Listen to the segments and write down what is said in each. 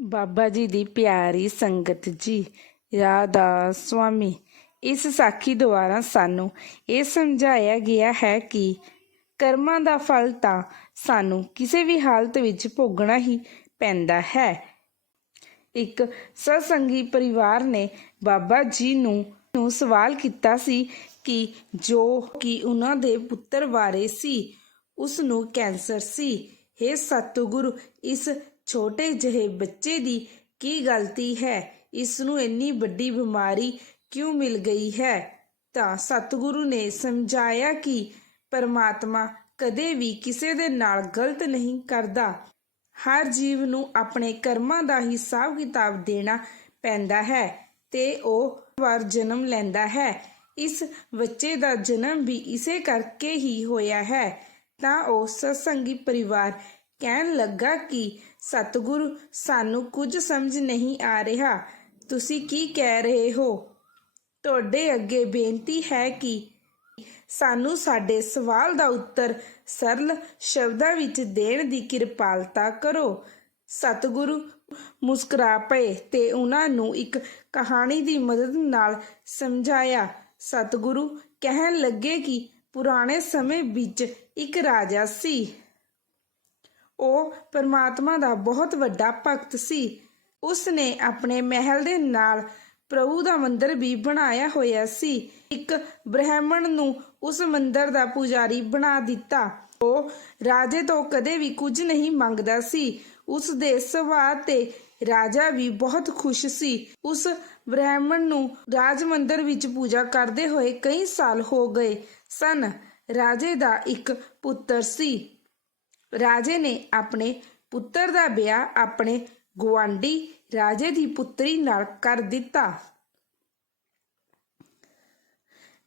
ਬਾਬਾ ਜੀ ਦੀ ਪਿਆਰੀ ਸੰਗਤ ਜੀ ਰਾਧਾ ਸੁਆਮੀ ਇਸ ਸਾਖੀ ਦੁਆਰਾ ਸਾਨੂੰ ਇਹ ਸਮਝਾਇਆ ਗਿਆ ਹੈ ਕਿ ਕਰਮਾਂ ਦਾ ਫਲ ਤਾਂ ਸਾਨੂੰ ਕਿਸੇ ਵੀ ਹਾਲਤ ਵਿੱਚ ਭੋਗਣਾ ਹੀ ਪੈਂਦਾ ਹੈ। ਇੱਕ ਸਤਸੰਗੀ ਪਰਿਵਾਰ ਨੇ ਬਾਬਾ ਜੀ ਨੂੰ ਨੂੰ ਸਵਾਲ ਕੀਤਾ ਸੀ ਕਿ ਜੋ ਕਿ ਉਹਨਾਂ ਦੇ ਪੁੱਤਰ ਬਾਰੇ ਸੀ ਉਸ ਨੂੰ ਕੈਂਸਰ ਸੀ। हे ਸਤਿਗੁਰੂ, ਇਸ ਛੋਟੇ ਜਿਹੇ ਬੱਚੇ ਦੀ ਕੀ ਗਲਤੀ ਹੈ? ਇਸ ਨੂੰ ਇੰਨੀ ਵੱਡੀ ਬਿਮਾਰੀ ਕਿਉਂ ਮਿਲ ਗਈ ਹੈ? ਤਾਂ ਸਤਿਗੁਰੂ ਨੇ ਸਮਝਾਇਆ ਕਿ ਪਰਮਾਤਮਾ ਕਦੇ ਵੀ ਕਿਸੇ ਦੇ ਨਾਲ ਗਲਤ ਨਹੀਂ ਕਰਦਾ। ਹਰ ਜੀਵ ਨੂੰ ਆਪਣੇ ਕਰਮਾਂ ਦਾ ਹਿਸਾਬ ਕਿਤਾਬ ਦੇਣਾ ਪੈਂਦਾ ਹੈ ਤੇ ਉਹ ਵਾਰ ਜਨਮ ਲੈਂਦਾ ਹੈ। ਇਸ ਬੱਚੇ ਦਾ ਜਨਮ ਵੀ ਇਸੇ ਕਰਕੇ ਹੀ ਹੋਇਆ ਹੈ। ਤਾਂ ਉਹ ਸਤਸੰਗੀ ਪਰਿਵਾਰ ਕਹਿਣ ਲੱਗਾ ਕਿ, ਸਤਿਗੁਰੂ, ਸਾਨੂੰ ਕੁਝ ਸਮਝ ਨਹੀਂ ਆ ਰਿਹਾ। ਤੁਸੀਂ ਕੀ ਕਹਿ ਰਹੇ ਹੋ? ਤੁਹਾਡੇ ਅੱਗੇ ਬੇਨਤੀ ਹੈ ਕਿ ਸਾਨੂੰ ਸਾਡੇ ਸਵਾਲ ਦਾ ਉੱਤਰ ਸਰਲ ਸ਼ਬਦਾਂ ਵਿੱਚ ਦੇਣ ਦੀ ਕਿਰਪਾਲਤਾ ਕਰੋ। ਸਤਿਗੁਰੂ, ਮੁਸਕਰਾ ਪਏ ਤੇ ਉਹਨਾਂ ਨੂੰ ਇੱਕ ਕਹਾਣੀ ਦੀ ਮਦਦ ਨਾਲ ਸਮਝਾਇਆ। ਸਤਿਗੁਰੂ ਕਹਿਣ ਲੱਗੇ ਕਿ ਪੁਰਾਣੇ ਸਮੇਂ ਵਿੱਚ ਇੱਕ ਰਾਜਾ ਸੀ। ਉਹ ਪਰਮਾਤਮਾ ਦਾ ਬਹੁਤ ਵੱਡਾ ਭਗਤ ਸੀ। ਉਸ ਨੇ ਆਪਣੇ ਮਹਿਲ ਦੇ ਨਾਲ ਪ੍ਰਭੂ ਦਾ ਮੰਦਿਰ ਵੀ ਬਣਾਇਆ ਹੋਇਆ ਸੀ। ਇੱਕ ਬ੍ਰਾਹਮਣ ਨੂੰ ਉਸ ਮੰਦਿਰ ਦਾ ਪੁਜਾਰੀ ਬਣਾ ਦਿੱਤਾ। ਉਹ ਰਾਜੇ ਤੋਂ ਕਦੇ ਵੀ ਕੁਝ ਨਹੀਂ ਮੰਗਦਾ ਸੀ। ਉਸ ਦੇ ਸੁਭਾਅ ਤੇ ਰਾਜਾ ਵੀ ਬਹੁਤ ਖੁਸ਼ ਸੀ। ਉਸ ਬ੍ਰਾਹਮਣ ਨੂੰ ਰਾਜ ਮੰਦਿਰ ਵਿੱਚ ਪੂਜਾ ਕਰਦੇ ਹੋਏ ਕਈ ਸਾਲ ਹੋ ਗਏ ਸਨ। ਰਾਜੇ ਦਾ ਇੱਕ ਪੁੱਤਰ ਸੀ। ਰਾਜੇ ਨੇ ਆਪਣੇ ਪੁੱਤਰ ਦਾ ਵਿਆਹ ਆਪਣੇ ਗੁਆਂਢੀ ਰਾਜੇ ਦੀ ਪੁੱਤਰੀ ਨਾਲ ਕਰ ਦਿੱਤਾ।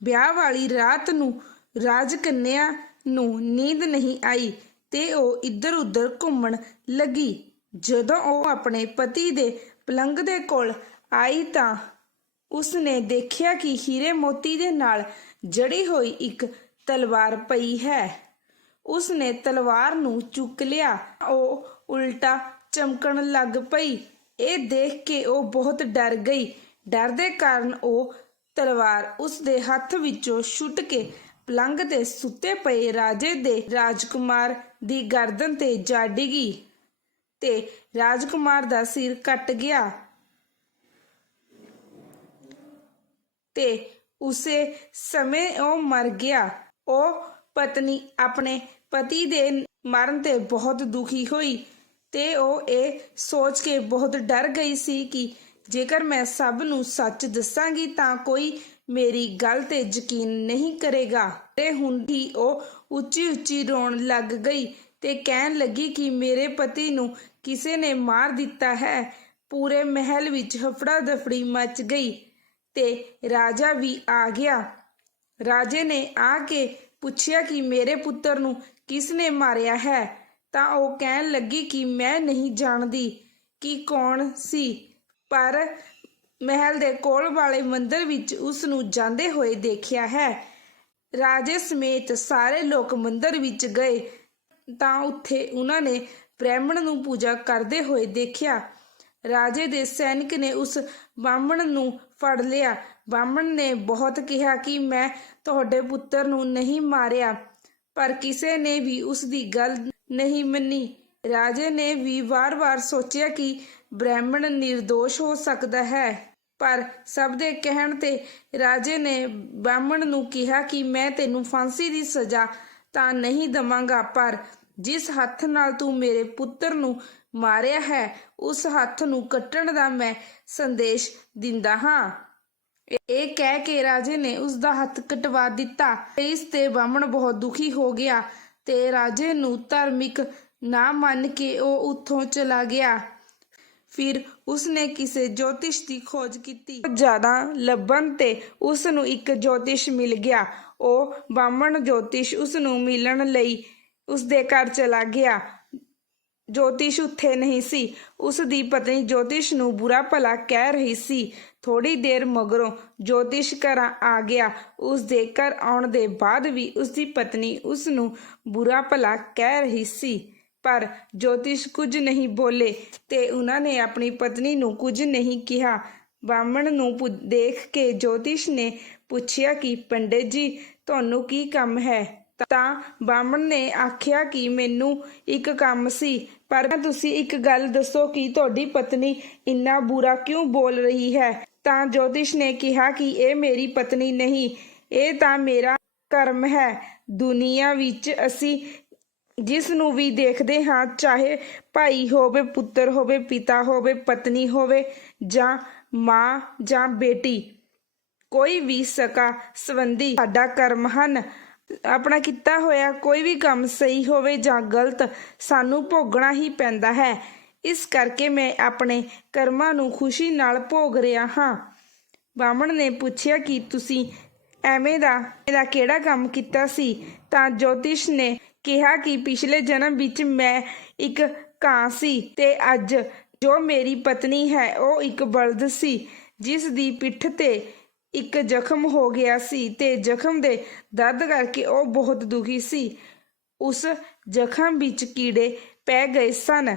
ਵਿਆਹ ਵਾਲੀ ਰਾਤ ਨੂੰ ਰਾਜਕਨਿਆ ਨੂੰ ਨੀਂਦ ਨਹੀਂ ਆਈ ਤੇ ਉਹ ਇੱਧਰ ਉੱਧਰ ਘੁੰਮਣ ਲੱਗੀ। ਜਦੋਂ ਉਹ ਆਪਣੇ ਪਤੀ ਦੇ ਪਲੰਗ ਦੇ ਕੋਲ ਆਈ ਤਾਂ ਉਸਨੇ ਦੇਖਿਆ ਕਿ ਹੀਰੇ ਮੋਤੀ ਦੇ ਨਾਲ ਜੜੀ ਹੋਈ ਇੱਕ ਤਲਵਾਰ ਪਈ ਹੈ। ਉਸਨੇ ਤਲਵਾਰ ਨੂੰ ਚੁੱਕ ਲਿਆ। ਉਹ ਉਲਟਾ ਚਮਕਣ ਲੱਗ ਪਈ। ਇਹ ਦੇਖ ਕੇ ਉਹ ਬਹੁਤ ਡਰ ਗਈ। ਡਰ ਦੇ ਕਾਰਨ ਉਹ ਤਲਵਾਰ ਉਸ ਦੇ ਹੱਥ ਵਿੱਚੋਂ ਛੁੱਟ ਕੇ ਪਲੰਗ ਤੇ ਸੁੱਤੇ ਪਏ ਰਾਜੇ ਦੇ ਰਾਜਕੁਮਾਰ ਦੀ ਗਰਦਨ ਤੇ ਜਾ ਡਿੱਗੀ ਤੇ ਰਾਜਕੁਮਾਰ ਦਾ ਸਿਰ ਕੱਟ ਗਿਆ ਤੇ ਉਸੇ ਸਮੇਂ ਉਹ ਮਰ ਗਿਆ। ਉਹ ਪਤਨੀ ਆਪਣੇ ਪਤੀ ਦੇ ਮਰਨ ਤੇ ਬਹੁਤ ਦੁਖੀ ਹੋਈ ਤੇ ਉਹ ਇਹ ਸੋਚ ਕੇ ਬਹੁਤ ਡਰ ਗਈ ਸੀ ਕਿ ਜੇਕਰ ਮੈਂ ਸਭ ਨੂੰ ਸੱਚ ਦੱਸਾਂਗੀ ਤਾਂ ਕੋਈ ਮੇਰੀ ਗੱਲ ਤੇ ਯਕੀਨ ਨਹੀਂ ਕਰੇਗਾ। ਤੇ ਹੁਣ ਉਹ ਉੱਚੀ ਉੱਚੀ ਰੋਣ ਲੱਗ ਗਈ ਤੇ ਕਹਿਣ ਲੱਗੀ ਕਿ ਮੇਰੇ ਪਤੀ ਨੂੰ ਕਿਸੇ ਨੇ ਮਾਰ ਦਿੱਤਾ ਹੈ। ਪੂਰੇ ਮਹਿਲ ਵਿੱਚ ਹਫੜਾ ਦਫੜੀ ਮਚ ਗਈ ਤੇ ਰਾਜਾ ਵੀ ਆ ਗਿਆ। ਰਾਜੇ ਨੇ ਆ ਕੇ ਪੁੱਛਿਆ ਕਿ ਮੇਰੇ ਪੁੱਤਰ ਨੂੰ ਕਿਸ ਨੇ ਮਾਰਿਆ ਹੈ? ਤਾਂ ਉਹ ਕਹਿਣ ਲੱਗੀ ਕਿ ਮੈਂ ਨਹੀਂ ਜਾਣਦੀ ਕਿ ਕੌਣ ਸੀ, ਪਰ ਮਹਿਲ ਦੇ ਕੋਲ ਵਾਲੇ ਮੰਦਰ ਵਿੱਚ ਉਸ ਨੂੰ ਜਾਂਦੇ ਹੋਏ ਦੇਖਿਆ ਹੈ। ਰਾਜੇ ਸਮੇਤ ਸਾਰੇ ਲੋਕ ਮੰਦਿਰ ਵਿੱਚ ਗਏ। ਤਾਂ ਉੱਥੇ ਉਹਨਾਂ ਨੇ ਬ੍ਰਾਹਮਣ ਨੂੰ ਪੂਜਾ ਕਰਦੇ ਹੋਏ ਦੇਖਿਆ। ਰਾਜੇ ਦੇ ਸੈਨਿਕ ਨੇ ਉਸ ਬਾਹਮਣ ਨੂੰ ਫੜ ਲਿਆ ਬਾਹਮਣ ਨੇ ਬਹੁਤ ਕਿਹਾ ਕਿ ਮੈਂ ਤੁਹਾਡੇ ਪੁੱਤਰ ਨੂੰ ਨਹੀਂ ਮਾਰਿਆ, ਪਰ ਕਿਸੇ ਨੇ ਵੀ ਉਸ ਦੀ ਗੱਲ ਨਹੀਂ ਮੰਨੀ। ਰਾਜੇ ਨੇ ਵੀ ਵਾਰ-ਵਾਰ ਸੋਚਿਆ ਕਿ ਬ੍ਰਾਹਮਣ નિર્ਦੋਸ਼ ਹੋ ਸਕਦਾ ਹੈ, ਪਰ ਸਭ ਦੇ ਕਹਿਣ ਤੇ ਰਾਜੇ ਨੇ ਬਾਹਮਣ ਨੂੰ ਕਿਹਾ ਕਿ ਮੈਂ ਤੈਨੂੰ ਫਾਂਸੀ ਦੀ ਸਜ਼ਾ ਤਾਂ ਨਹੀਂ ਦਵਾਂਗਾ, ਪਰ ਜਿਸ ਹੱਥ ਨਾਲ ਤੂੰ ਮੇਰੇ ਪੁੱਤਰ ਨੂੰ ਮਾਰਿਆ ਹੈ, ਉਸ ਹੱਥ ਨੂੰ ਕੱਟਣ ਦਾ ਮੈਂ ਸੰਦੇਸ਼ ਦਿੰਦਾ ਹਾਂ। ਇਹ ਕਹਿ ਕੇ ਰਾਜੇ ਨੇ ਉਸ ਦਾ ਹੱਥ ਕਟਵਾ ਦਿੱਤਾ ਇਸ ਤੇ ਬਾਹਮਣ ਬਹੁਤ ਦੁਖੀ ਹੋ ਗਿਆ ਤੇ ਰਾਜੇ ਨੂੰ ਧਾਰਮਿਕ ਨਾ ਮੰਨ ਕੇ ਉਹ ਉੱਥੋਂ ਚਲਾ ਗਿਆ। ਫਿਰ ਉਸਨੇ ਕਿਸੇ ਜੋਤਿਸ਼ ਦੀ ਖੋਜ ਕੀਤੀ। ਜ਼ਿਆਦਾ ਲੱਭਣ ਤੇ ਉਸ ਨੂੰ ਇੱਕ ਜੋਤਿਸ਼ ਮਿਲ ਗਿਆ। ਉਹ ਬਾਹਮਣ ਜੋਤਿਸ਼ ਉਸ ਨੂੰ ਮਿਲਣ ਲਈ ਉਸ ਦੇ ਘਰ ਚਲਾ ਗਿਆ। ਜੋਤਿਸ਼ ਉੱਥੇ ਨਹੀਂ ਸੀ। ਉਸ ਦੀ ਪਤਨੀ ਜੋਤਿਸ਼ ਨੂੰ ਬੁਰਾ ਭਲਾ ਕਹਿ ਰਹੀ ਸੀ। ਥੋੜੀ ਦੇਰ ਮਗਰੋਂ ਜੋਤਿਸ਼ ਘਰਾਂ ਆ ਗਿਆ। ਉਸ ਦੇ ਘਰ ਆਉਣ ਦੇ ਬਾਅਦ ਵੀ ਉਸ ਦੀ ਪਤਨੀ ਉਸ ਨੂੰ ਬੁਰਾ ਭਲਾ ਕਹਿ ਰਹੀ ਸੀ। ਪਰ ਜੋਤਿਸ਼ ਕੁਝ ਨਹੀਂ ਬੋਲੇ ਤੇ ਉਹਨਾਂ ਨੇ ਆਪਣੀ ਪਤਨੀ ਨੂੰ ਕੁਝ ਨਹੀਂ ਕਿਹਾ। ਬਾਹਮਣ ਨੂੰ ਦੇਖ ਕੇ ਜੋਤਿਸ਼ ਨੇ ਪੁੱਛਿਆ ਕਿ, ਪੰਡਿਤ ਜੀ, ਤੁਹਾਨੂੰ ਕੀ ਕੰਮ ਹੈ? ਤਾਂ ਬਾਹਮਣ ਨੇ ਆਖਿਆ ਕਿ, ਮੈਨੂੰ ਇੱਕ ਕੰਮ ਸੀ। ਪਰ ਤੁਸੀਂ ਇੱਕ ਗੱਲ ਦੱਸੋ ਕਿ ਤੁਹਾਡੀ ਪਤਨੀ ਇੰਨਾ ਬੁਰਾ ਕਿਉਂ ਬੋਲ ਰਹੀ ਹੈ? ਤਾਂ ਜੋਤਿਸ਼ ਨੇ ਕਿਹਾ ਕਿ ਇਹ ਮੇਰੀ ਪਤਨੀ ਨਹੀਂ, ਇਹ ਤਾਂ ਮੇਰਾ ਕਰਮ ਹੈ। ਦੁਨੀਆ ਵਿੱਚ ਅਸੀਂ ਜਿਸ ਨੂੰ ਵੀ ਦੇਖਦੇ ਹਾਂ, ਚਾਹੇ ਭਾਈ ਹੋਵੇ, ਪੁੱਤਰ ਹੋਵੇ, ਪਿਤਾ ਹੋਵੇ, ਪਤਨੀ ਹੋਵੇ ਜਾਂ ਮਾਂ ਜਾਂ ਬੇਟੀ, ਕੋਈ ਵੀ ਸਕਾ ਸੰਬੰਧੀ ਸਾਡਾ ਕਰਮ ਹਨ। ਆਪਣਾ ਕੀਤਾ ਹੋਇਆ ਕੋਈ ਵੀ ਕੰਮ ਸਹੀ ਹੋਵੇ ਜਾਂ ਗਲਤ, ਸਾਨੂੰ ਭੋਗਣਾ ਹੀ ਪੈਂਦਾ ਹੈ। ਇਸ ਕਰਕੇ ਮੈਂ ਆਪਣੇ ਕਰਮਾਂ ਨੂੰ ਖੁਸ਼ੀ ਨਾਲ ਭੋਗ ਰਿਹਾ ਹਾਂ। ਬਾਹਮਣ ਨੇ ਪੁੱਛਿਆ ਕਿ ਤੁਸੀਂ ਐਵੇਂ ਦਾ ਇਹਦਾ ਕਿਹੜਾ ਕੰਮ ਕੀਤਾ ਸੀ? ਤਾਂ ਜੋਤਿਸ਼ ਨੇ ਕਿਹਾ ਕਿ ਪਿਛਲੇ ਜਨਮ ਵਿੱਚ ਮੈਂ ਇੱਕ ਕਾਂ ਸੀ ਤੇ ਅੱਜ ਜੋ ਮੇਰੀ ਪਤਨੀ ਹੈ, ਉਹ ਇੱਕ ਬਲਦ ਸੀ, ਜਿਸ ਦੀ ਪਿੱਠ ਤੇ ਇੱਕ ਜ਼ਖਮ ਹੋ ਗਿਆ ਸੀ ਤੇ ਜ਼ਖਮ ਦੇ ਦਰਦ ਕਰਕੇ ਉਹ ਬਹੁਤ ਦੁਖੀ ਸੀ। ਉਸ ਜ਼ਖਮ ਵਿੱਚ ਕੀੜੇ ਪੈ ਗਏ ਸਨ।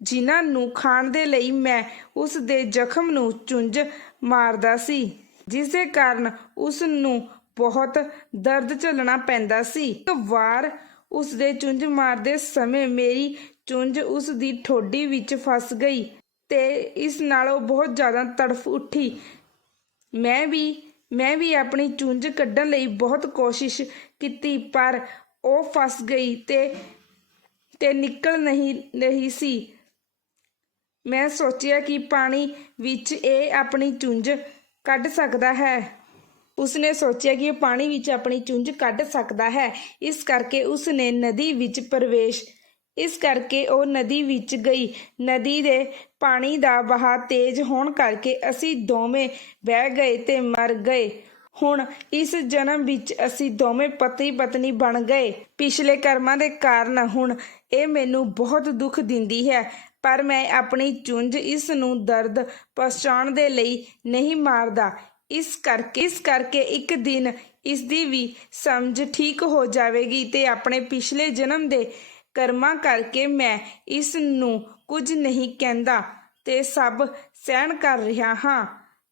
ਜਿਨ੍ਹਾਂ ਨੂੰ ਖਾਣ ਦੇ ਲਈ ਮੈਂ ਉਸ ਦੇ ਜ਼ਖਮ ਨੂੰ ਚੁੰਝ ਮਾਰਦਾ ਸੀ ਜਿਸ ਦੇ ਕਾਰਨ ਉਸ ਨੂੰ ਬਹੁਤ ਦਰਦ ਝੱਲਣਾ ਪੈਂਦਾ ਸੀ। ਇੱਕ ਵਾਰ ਉਸ ਦੇ ਚੁੰਝ ਮਾਰਦੇ ਸਮੇਂ ਮੇਰੀ ਚੁੰਝ ਉਸ ਦੀ ਠੋਡੀ ਵਿੱਚ ਫਸ ਗਈ ਤੇ ਇਸ ਨਾਲ ਉਹ ਬਹੁਤ ਜ਼ਿਆਦਾ ਤੜਫ ਉੱਠੀ। ਮੈਂ ਵੀ ਮੈਂ ਵੀ ਆਪਣੀ ਚੁੰਝ ਕੱਢਣ ਲਈ ਬਹੁਤ ਕੋਸ਼ਿਸ਼ ਕੀਤੀ, ਪਰ ਉਹ ਫਸ ਗਈ ਤੇ ਤੇ ਨਿਕਲ ਨਹੀਂ ਰਹੀ ਸੀ। ਮੈਂ ਸੋਚਿਆ ਕਿ ਪਾਣੀ ਵਿੱਚ ਇਹ ਆਪਣੀ ਚੁੰਝ ਕੱਢ ਸਕਦਾ ਹੈ। ਉਸਨੇ ਸੋਚਿਆ ਕਿ ਇਹ ਪਾਣੀ ਵਿੱਚ ਆਪਣੀ ਚੁੰਝ ਕੱਢ ਸਕਦਾ ਹੈ। ਇਸ ਕਰਕੇ ਉਸਨੇ ਨਦੀ ਵਿੱਚ ਪ੍ਰਵੇਸ਼, ਇਸ ਕਰਕੇ ਉਹ ਨਦੀ ਵਿੱਚ ਗਈ। ਨਦੀ ਦੇ ਪਾਣੀ ਦਾ ਵਹਾਅ ਤੇਜ਼ ਹੋਣ ਕਰਕੇ ਅਸੀਂ ਦੋਵੇਂ ਬਹਿ ਗਏ ਤੇ ਮਰ ਗਏ। ਹੁਣ ਇਸ ਜਨਮ ਵਿੱਚ ਅਸੀਂ ਦੋਵੇਂ ਪਤੀ ਪਤਨੀ ਬਣ ਗਏ। ਪਿਛਲੇ ਕਰਮਾਂ ਦੇ ਕਾਰਨ ਹੁਣ ਇਹ ਮੈਨੂੰ ਬਹੁਤ ਦੁੱਖ ਦਿੰਦੀ ਹੈ। ਪਰ ਮੈਂ ਆਪਣੀ ਚੁੰਝ ਇਸ ਨੂੰ ਦਰਦ ਪਹੁੰਚਾਉਣ ਦੇ ਲਈ ਨਹੀਂ ਮਾਰਦਾ। ਇਸ ਕਰਕੇ ਇਸ ਕਰਕੇ ਇੱਕ ਦਿਨ ਇਸ ਦੀ ਵੀ ਸਮਝ ਠੀਕ ਹੋ ਜਾਵੇਗੀ ਤੇ ਆਪਣੇ ਪਿਛਲੇ ਜਨਮ ਦੇ ਕਰਮਾਂ ਕਰਕੇ ਮੈਂ ਇਸ ਨੂੰ ਕੁਝ ਨਹੀਂ ਕਹਿੰਦਾ ਤੇ ਸਭ ਸਹਿਣ ਕਰ ਰਿਹਾ ਹਾਂ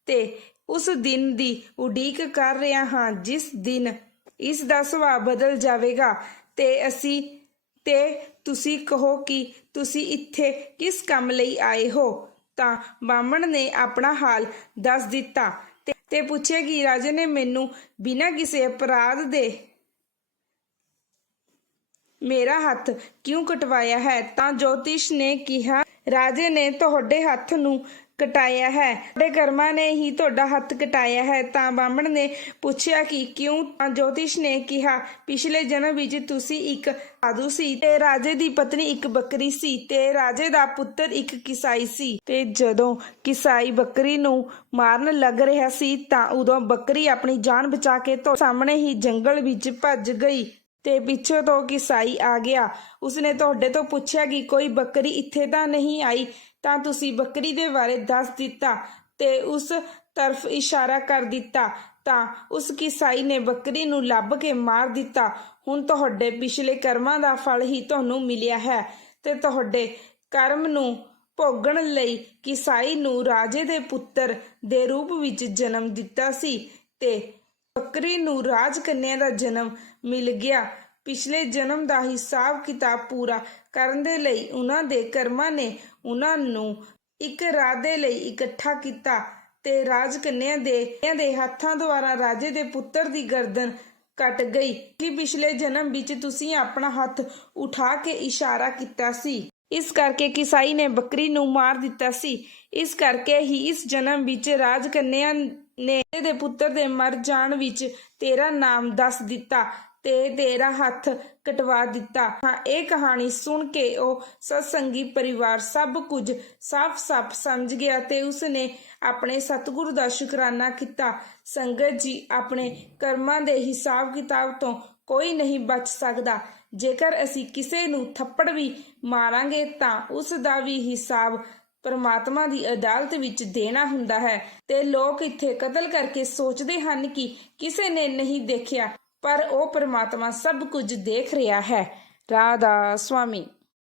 ਤੇ ਉਸ ਦਿਨ ਦੀ ਉਡੀਕ ਕਰ ਰਿਹਾ ਹਾਂ ਜਿਸ ਦਿਨ ਇਸ ਦਾ ਸੁਭਾਅ ਬਦਲ ਜਾਵੇਗਾ ਤੇ ਅਸੀਂ ਤੇ ਤੁਸੀਂ ਕਹੋ ਕਿ ਤੁਸੀਂ ਇੱਥੇ ਕਿਸ ਕੰਮ ਲਈ ਆਏ ਹੋ? ਤਾਂ ਬਾਹਮਣ ਨੇ ਆਪਣਾ ਹਾਲ ਦੱਸ ਦਿੱਤਾ ਤੇ- ਤੇ ਪੁੱਛਿਆ ਕਿ ਰਾਜੇ ਨੇ ਮੈਨੂੰ ਬਿਨਾਂ ਕਿਸੇ ਅਪਰਾਧ ਦੇ ਮੇਰਾ ਹੱਥ ਕਿਉਂ ਕਟਵਾਇਆ ਹੈ? ਤਾਂ ਜੋਤਿਸ਼ ਨੇ ਕਿਹਾ, ਰਾਜੇ ਨੇ ਤੁਹਾਡੇ ਹੱਥ ਨੂੰ ਕਟਾਇਆ ਹੈ। ਤੁਹਾਡੇ ਕਰਮਾਂ ਨੇ ਹੀ ਤੁਹਾਡਾ ਹੱਥ ਕਟਾਇਆ ਹੈ। ਤਾਂ ਬਾਹਮਣ ਨੇ ਪੁੱਛਿਆ ਕਿ ਕਿਉਂ? ਤਾਂ ਜੋਤਿਸ਼ ਨੇ ਕਿਹਾ, ਪਿਛਲੇ ਜਨਮ ਵਿੱਚ ਤੁਸੀਂ ਇੱਕ ਸਾਧੂ ਸੀ ਤੇ ਰਾਜੇ ਦੀ ਪਤਨੀ ਇੱਕ ਬੱਕਰੀ ਸੀ ਤੇ ਰਾਜੇ ਦਾ ਪੁੱਤਰ ਇੱਕ ਕਿਸਾਈ ਸੀ। ਤੇ ਜਦੋਂ ਕਿਸਾਈ ਬੱਕਰੀ ਨੂੰ ਮਾਰਨ ਲੱਗ ਰਿਹਾ ਸੀ, ਤਾਂ ਉਦੋਂ ਬੱਕਰੀ ਆਪਣੀ ਜਾਨ ਬਚਾ ਕੇ ਤੋਂ ਸਾਹਮਣੇ ਹੀ ਜੰਗਲ ਵਿੱਚ ਭੱਜ ਗਈ ਤੇ ਪਿੱਛੇ ਤੋਂ ਕਿਸਾਈ ਆ ਗਿਆ। ਉਸਨੇ ਤੁਹਾਡੇ ਤੋਂ ਪੁੱਛਿਆ ਕਿ ਕੋਈ ਬੱਕਰੀ ਇੱਥੇ ਤਾਂ ਨਹੀਂ ਆਈ। ਤਾਂ ਤੁਸੀਂ ਬੱਕਰੀ ਦੇ ਬਾਰੇ ਦੱਸ ਦਿੱਤਾ ਤੇ ਉਸ ਤਰਫ ਇਸ਼ਾਰਾ ਕਰ ਦਿੱਤਾ। ਤਾਂ ਉਸ ਕਿਸਾਈ ਨੇ ਬੱਕਰੀ ਨੂੰ ਲੱਭ ਕੇ ਮਾਰ ਦਿੱਤਾ। ਹੁਣ ਤੁਹਾਡੇ ਪਿਛਲੇ ਕਰਮਾਂ ਦਾ ਫਲ ਹੀ ਤੁਹਾਨੂੰ ਮਿਲਿਆ ਹੈ ਤੇ ਤੁਹਾਡੇ ਕਰਮ ਨੂੰ ਭੋਗਣ ਲਈ ਕਿਸਾਈ ਨੂੰ ਰਾਜੇ ਦੇ ਪੁੱਤਰ ਦੇ ਰੂਪ ਵਿੱਚ ਜਨਮ ਦਿੱਤਾ ਸੀ ਤੇ ਬੱਕਰੀ ਨੂੰ ਰਾਜ ਕੰਨਿਆ ਦਾ ਜਨਮ ਮਿਲ ਗਿਆ। ਪਿਛਲੇ ਜਨਮ ਦਾ ਹਿਸਾਬ ਕਿਤਾਬ ਪੂਰਾ ਕਰਨ ਦੇ ਲਈ ਉਹਨਾਂ ਦੇ ਕਰਮਾਂ ਨੇ ਉਹਨਾਂ ਨੂੰ ਇੱਕ ਰਾਤ ਲਈ ਇਕੱਠਾ ਕੀਤਾ ਤੇ ਰਾਜ ਕੰਨਿਆ ਦੇ ਦੇ ਹੱਥਾਂ ਦੁਆਰਾ ਰਾਜੇ ਦੇ ਪੁੱਤਰ ਦੀ ਗਰਦਨ ਕੱਟ ਗਈ। ਕਿ ਪਿਛਲੇ ਜਨਮ ਵਿੱਚ ਤੁਸੀਂ ਆਪਣਾ ਹੱਥ ਉਠਾ ਕੇ ਇਸ਼ਾਰਾ ਕੀਤਾ ਸੀ। ਇਸ ਕਰਕੇ ਕਿਸਾਈ ਨੇ ਬੱਕਰੀ ਨੂੰ ਮਾਰ ਦਿੱਤਾ ਸੀ। ਇਸ ਕਰਕੇ ਹੀ ਇਸ ਜਨਮ ਵਿੱਚ ਰਾਜ ਕੰਨਿਆ ਨੇ ਦੇ ਪੁੱਤਰ ਦੇ ਮਰ ਜਾਣ ਵਿੱਚ ਤੇਰਾ ਨਾਮ ਦੱਸ ਦਿੱਤਾ। ਤੇ ਤੇਰਾ ਹੱਥ ਕਟਵਾ ਦਿੱਤਾ। ਹਾਂ, ਇਹ ਕਹਾਣੀ ਸੁਣ ਕੇ ਉਹ ਸਤਸੰਗੀ ਪਰਿਵਾਰ ਸਭ ਕੁਝ ਸਾਫ਼-ਸਾਫ਼ ਸਮਝ ਗਿਆ ਤੇ ਉਸਨੇ ਆਪਣੇ ਸਤਿਗੁਰੂ ਦਾ ਸ਼ੁਕਰਾਨਾ ਕੀਤਾ। ਸੰਗਤ ਜੀ ਆਪਣੇ ਕਰਮਾਂ ਦੇ ਹਿਸਾਬ ਕਿਤਾਬ ਤੋਂ ਕੋਈ ਨਹੀਂ ਬਚ ਸਕਦਾ। ਜੇਕਰ ਅਸੀਂ ਕਿਸੇ ਨੂੰ ਥੱਪੜ ਵੀ ਮਾਰਾਂਗੇ ਤਾਂ ਉਸ ਦਾ ਵੀ ਹਿਸਾਬ ਪਰਮਾਤਮਾ ਦੀ ਅਦਾਲਤ ਵਿੱਚ ਦੇਣਾ ਹੁੰਦਾ ਹੈ। ਤੇ ਲੋਕ ਇੱਥੇ ਕਤਲ ਕਰਕੇ ਸੋਚਦੇ ਹਨ ਕਿ ਕਿਸੇ ਨੇ ਨਹੀਂ ਦੇਖਿਆ। ਪਰ ਉਹ ਪਰਮਾਤਮਾ ਸਭ ਕੁਝ ਦੇਖ ਰਿਹਾ ਹੈ। ਰਾਧਾ ਸੁਆਮੀ